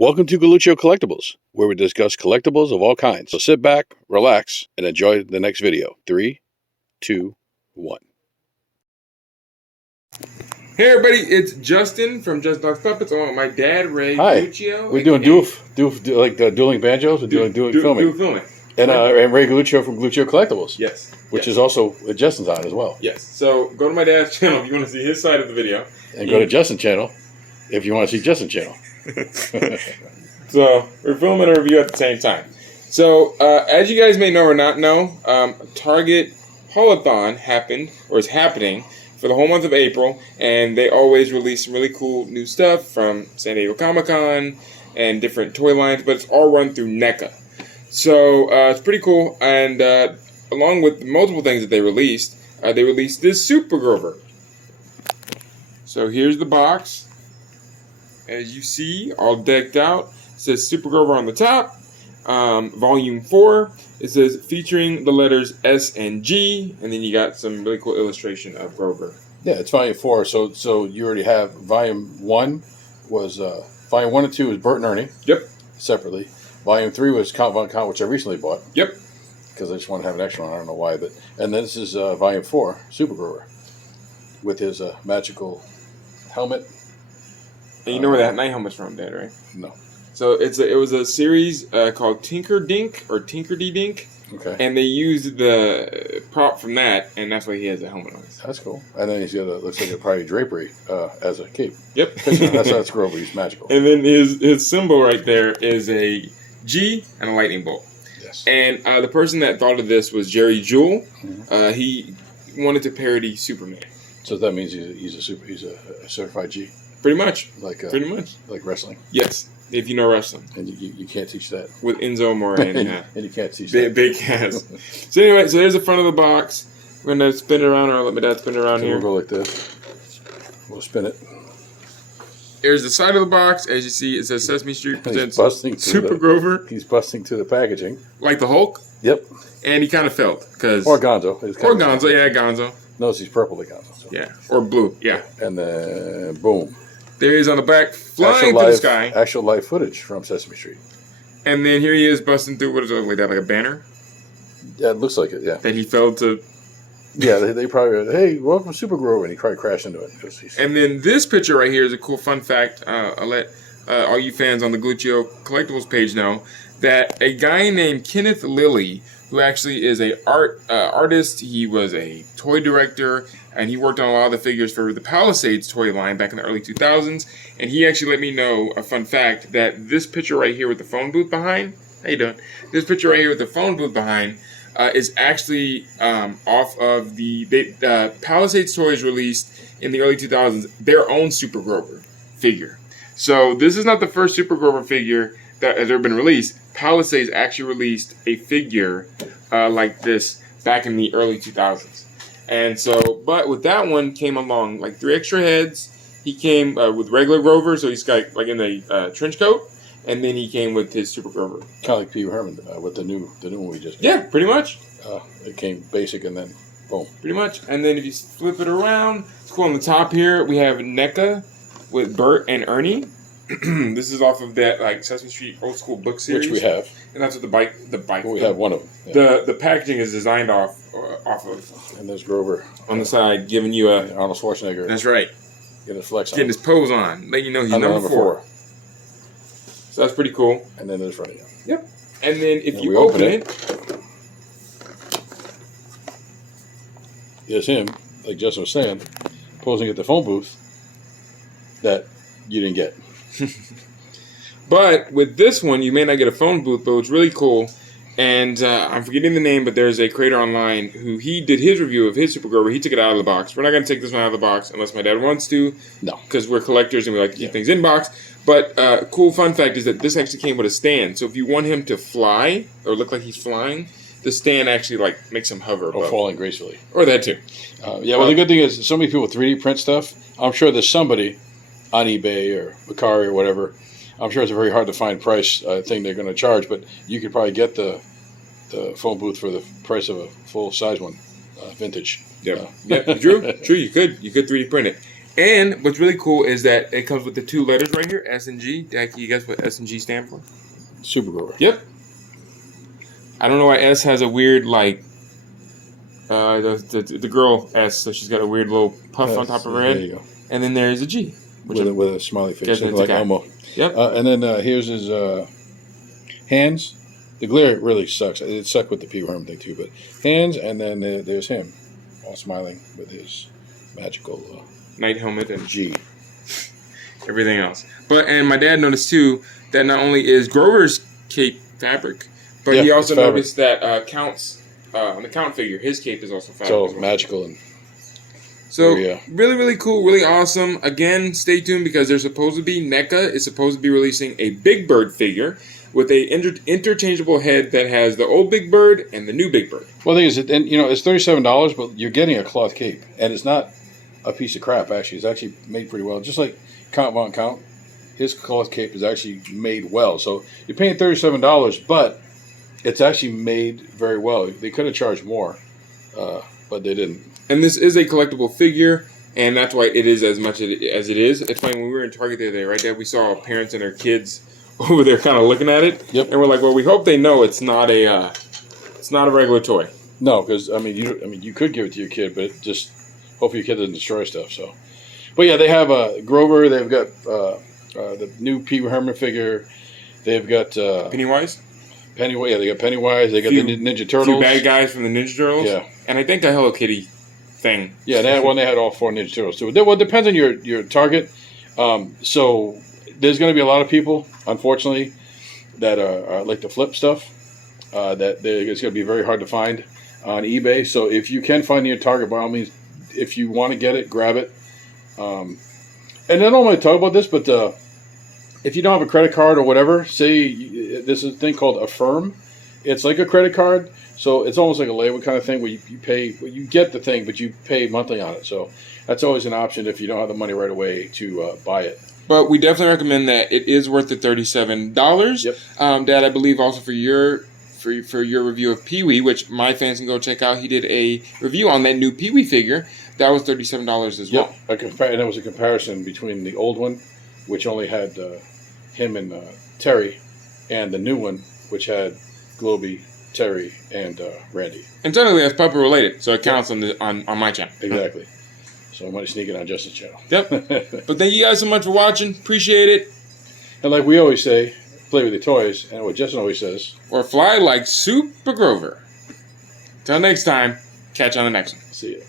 Welcome to Galluccio Collectables, where we discuss collectibles of all kinds. So sit back, relax, and enjoy the next video. 3, 2, 1. Hey everybody, it's Justin from Just Dogs Puppets along with my dad, Ray Hi. Galluccio. We're doing dueling banjos. We're doing filming. filming. And Ray Galluccio from Galluccio Collectables. Yes. Which is also Justin's on as well. Yes. So go to my dad's channel if you want to see his side of the video. And go to Justin's channel if you want to see Justin's channel. So we're filming a review at the same time. So as you guys may know or not know, Target Haulathon happened or is happening for the whole month of April, and they always release some really cool new stuff from San Diego Comic-Con and different toy lines, but it's all run through Neca. So it's pretty cool, and along with multiple things that they released this Super Grover. So here's the box. As you see, all decked out. It says Super Grover on the top. Volume 4. It says featuring the letters S and G, and then you got some really cool illustration of Grover. Yeah, it's volume 4. So you already have volume 1 was volume 1 and 2 was Bert and Ernie. Yep. Separately. Volume 3 was Count Von Count, which I recently bought. Yep. Because I just want to have an extra one. I don't know why, but and then this is volume 4, Super Grover, with his magical helmet. And you know where that night helmet's from, Dad, right? No. So it was a series called Tinker Dink or Tinker-D Dink. Okay. And they used the prop from that, and that's why he has a helmet on. That's cool. And then he's got looks like a probably drapery as a cape. Yep. That's Grover. He's magical. And then his symbol right there is a G and a lightning bolt. Yes. And the person that thought of this was Jerry Jewell. Mm-hmm. He wanted to parody Superman. So that means he's a certified G. Pretty much. Pretty much. Like wrestling. Yes. If you know wrestling. And you can't teach that. With Enzo Moran. And you can't teach that. Big ass. So anyway, so there's the front of the box. We're going to spin it around, or I'll let my dad spin it around here. We'll go like this. We'll spin it. Here's the side of the box. As you see, it says Sesame Street presents Super Grover. He's busting through the packaging. Like the Hulk. Yep. And he kind of failed. Or Gonzo. Yeah, Gonzo. Notice he's purple like Gonzo. So. Yeah, or blue, yeah. And then, boom. There he is on the back, flying through the sky. Actual live footage from Sesame Street. And then here he is busting through, what is it, like that, like a banner? Yeah, it looks like it, yeah. That he failed to... Yeah, they probably, hey, welcome to Super Grover, and he probably crashed into it. And then this picture right here is a cool fun fact. I'll let all you fans on the Galluccio Collectables page know that a guy named Kenneth Lilly, who actually is a artist, he was a toy director, and he worked on a lot of the figures for the Palisades toy line back in the early 2000s. And he actually let me know a fun fact that this picture right here with the phone booth behind, how you doing? This picture right here with the phone booth behind is actually off of the Palisades Toys released in the early 2000s their own Super Grover figure. So this is not the first Super Grover figure that has ever been released. Palisades actually released a figure like this back in the early 2000s. And so, but with that one came along like 3 extra heads. He came with regular Grover, so he's got like in a trench coat. And then he came with his Super Grover. Kind of like Pee Wee Herman with the new one we just got. Yeah, pretty much. It came basic and then boom. Pretty much. And then if you flip it around, it's cool. On the top here, we have Neca with Bert and Ernie. This is off of that like Sesame Street old school book series, which we have, and that's what the bike. Well, we have one of them. Yeah. The packaging is designed off of. And there's Grover on the side, giving you a Arnold Schwarzenegger. That's right. Getting his flex on. Getting his pose on, letting you know he's number 4. So that's pretty cool. And then there's Ronnie. Yep. And then if you open it, there's him, like Justin was saying, posing at the phone booth that you didn't get. But with this one, you may not get a phone booth, but it's really cool. And I'm forgetting the name, but there's a creator online who he did his review of his Super Grover. He took it out of the box. We're not going to take this one out of the box unless my dad wants to. No. Because we're collectors and we like to keep things in box. But cool fun fact is that this actually came with a stand. So if you want him to fly or look like he's flying, the stand actually like makes him hover. Or falling gracefully. Or that too. Well, the good thing is so many people 3D print stuff. I'm sure there's somebody on eBay or Mercari or whatever. I'm sure it's a very hard to find price thing they're going to charge, but you could probably get the phone booth for the price of a full size one, vintage. Yeah, true. You could 3D print it. And what's really cool is that it comes with the 2 letters right here, S and G. Dad, can you guess what S and G stand for? Super Grover. Yep. I don't know why S has a weird, like, the girl S, so she's got a weird little puff on top of her head. There you go. And then there's a G. With a smiley face, Guess like Elmo. Yep. And then here's his hands. The glare really sucks. It sucked with the Pee Wee Herman thing too, but hands, and then there's him, all smiling with his magical Knight helmet and G. everything else. And my dad noticed too that not only is Grover's cape fabric, but he also noticed that Count's on the Count figure, his cape is also fabric. So magical and so really, really cool, really awesome. Again, stay tuned because there's supposed to be NECA is supposed to be releasing a Big Bird figure with a interchangeable head that has the old Big Bird and the new Big Bird. Well, the thing is, and it's $37, but you're getting a cloth cape, and it's not a piece of crap. Actually, it's actually made pretty well. Just like Count Von Count, his cloth cape is actually made well. So you're paying $37, but it's actually made very well. They could have charged more, but they didn't. And this is a collectible figure, and that's why it is as much as it is. It's funny, when we were in Target the other day, right there, we saw parents and their kids over there kind of looking at it. Yep. And we're like, well, we hope they know it's not a regular toy. No, because you could give it to your kid, but just hopefully your kid doesn't destroy stuff. So, but yeah, they have Grover. They've got the new Pee Wee Herman figure. They've got Pennywise. Pennywise. Yeah, they got Pennywise. They got the Ninja Turtles. Few bad guys from the Ninja Turtles. Yeah. And I think a Hello Kitty thing. Yeah, they had all 4 Ninja Turtles too. Well, it depends on your target. So there's going to be a lot of people, unfortunately, that are like to flip stuff. That it's going to be very hard to find on eBay. So if you can find your target, by all means, if you want to get it, grab it. And I don't want to talk about this, but if you don't have a credit card or whatever, say this is a thing called Affirm. It's like a credit card, so it's almost like a label kind of thing where you pay, you get the thing, but you pay monthly on it. So that's always an option if you don't have the money right away to buy it. But we definitely recommend that. It is worth the $37. Yep. Dad, I believe also for your review of Pee Wee, which my fans can go check out. He did a review on that new Pee Wee figure. That was $37 as well. And it was a comparison between the old one, which only had him and Terry, and the new one, which had Globy, Terry, and Randy. And technically that's puppet related, so it counts on my channel. Exactly. So money sneaking on Justin's channel. Yep. But thank you guys so much for watching. Appreciate it. And like we always say, play with your toys, and what Justin always says, or fly like Super Grover. Till next time, catch you on the next one. See ya.